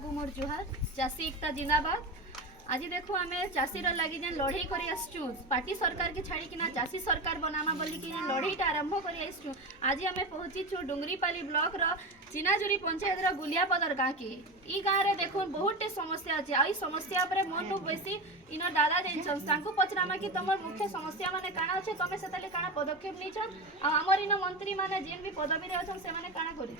को मोर जुहार चाषी एकता जिंदाबाद। आज देखो आम चाषी लगी जेन लड़ाई कर आसचु पार्टी सरकार के छाड़ी किना चाषी सरकार बनामा बोली कि लड़ाईटा आरंभ कर आसचु। आज आम पहुँचीचु डुंगरीपाली ब्लॉक रो चिनाजुरी पंचायत रो गुलियापदर गाँ के ई गाँव में देखो बहुत समस्या अच्छे आई समस्या पर मन बेसी इन दादा जान पचरामा कि तुम मुख्य समस्या माने काना अच्छे तुम से काना पदक्षेप नहीं आमर इन मंत्री माने जेन भी पदवी अच्छे से काना कर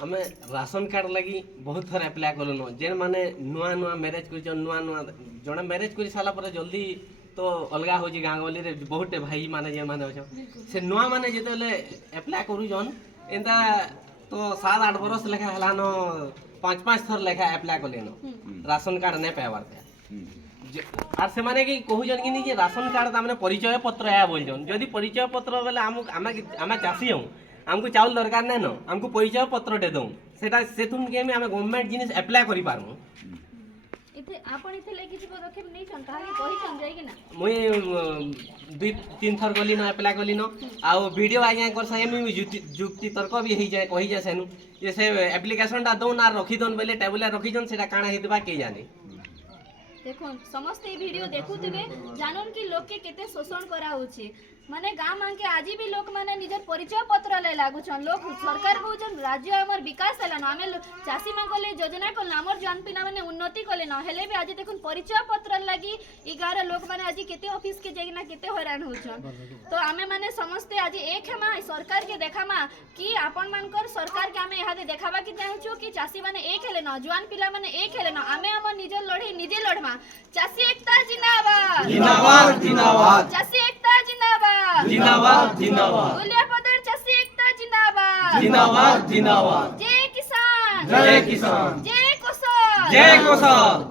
हमें राशन कार्ड लगी बहुत थर अप्लाई कलुन जेन माने नुआ नुआ मैरेज कर नुआ नुआ जड़े मैरेज कर सारा पर जल्दी तो अलगा हो गाँ गली रे बहुत भाई माने जे माने से नुआ माने जेते अप्लाई करूजन एंता तो 7-8 बरस लेखा हलान 5-5 थर लेखा अप्लाई कलेन राशन कार्ड नहीं पाइबार आर से माने कि कहूजन कि नहीं राशन कार्ड तामने परिचय पत्र आया बोलजन जदि परिचय पत्र बोले आम चाषी हूँ आमको चाउल दरकार नहीं न आमको परिचय पत्र दे दऊँ सेटा सेथुन के आम गवर्नमेंट जिनिस अप्लाई करि पारमु आपण इथे लेखि पदक्षेप नहीं छन काहे कहि छन जाई कि ना मुई 2-3 थर गली न अप्लाई कली न आ वीडियो आज्ञा कर सही जुक्ति तर्क भी हो जाए कहि जाए सेनु ये से एप्लिकेशन टा दो ना रखी दोन बेले टेबुल रखी जन सेटा काना हेतबा के जाने देखो समस्त ये वीडियो देखुथिबे जानन कि लोग के केते शोषण करा होछि माने गाँ मान के आज भी लोग माने निजर परिचय पत्र ले लागु छन लोग सरकार कहउछन राज्य हमर विकास हला न हमें चाषी मान कोले योजना को हमर जन पिना माने उन्नति कोले न हेले भी आज देखुन परिचय पत्र लागी 11 लोग माने आज केते ऑफिस के जागिना केते हैरान होछन तो आमे माने समस्त आज एक हेमा सरकार के देखामा कि आपन मानकर सरकार के आमे यहादे देखाबा कि चाहछु कि चाषी माने एक हेले न जवान पिला माने एक हेले न आमे हमर निजर लड़ाई निजे लड़मा चाषी एकता जिंदाबाद जिंदाबाद जिंदाबाद चाषी एकता जिंदाबाद जिंदाबाद जिंदाबाद गुलियापदर चाषी एकता जिंदाबाद जिंदाबाद जिंदाबाद जय किसान जय किसान जय कोसल जय कोसल।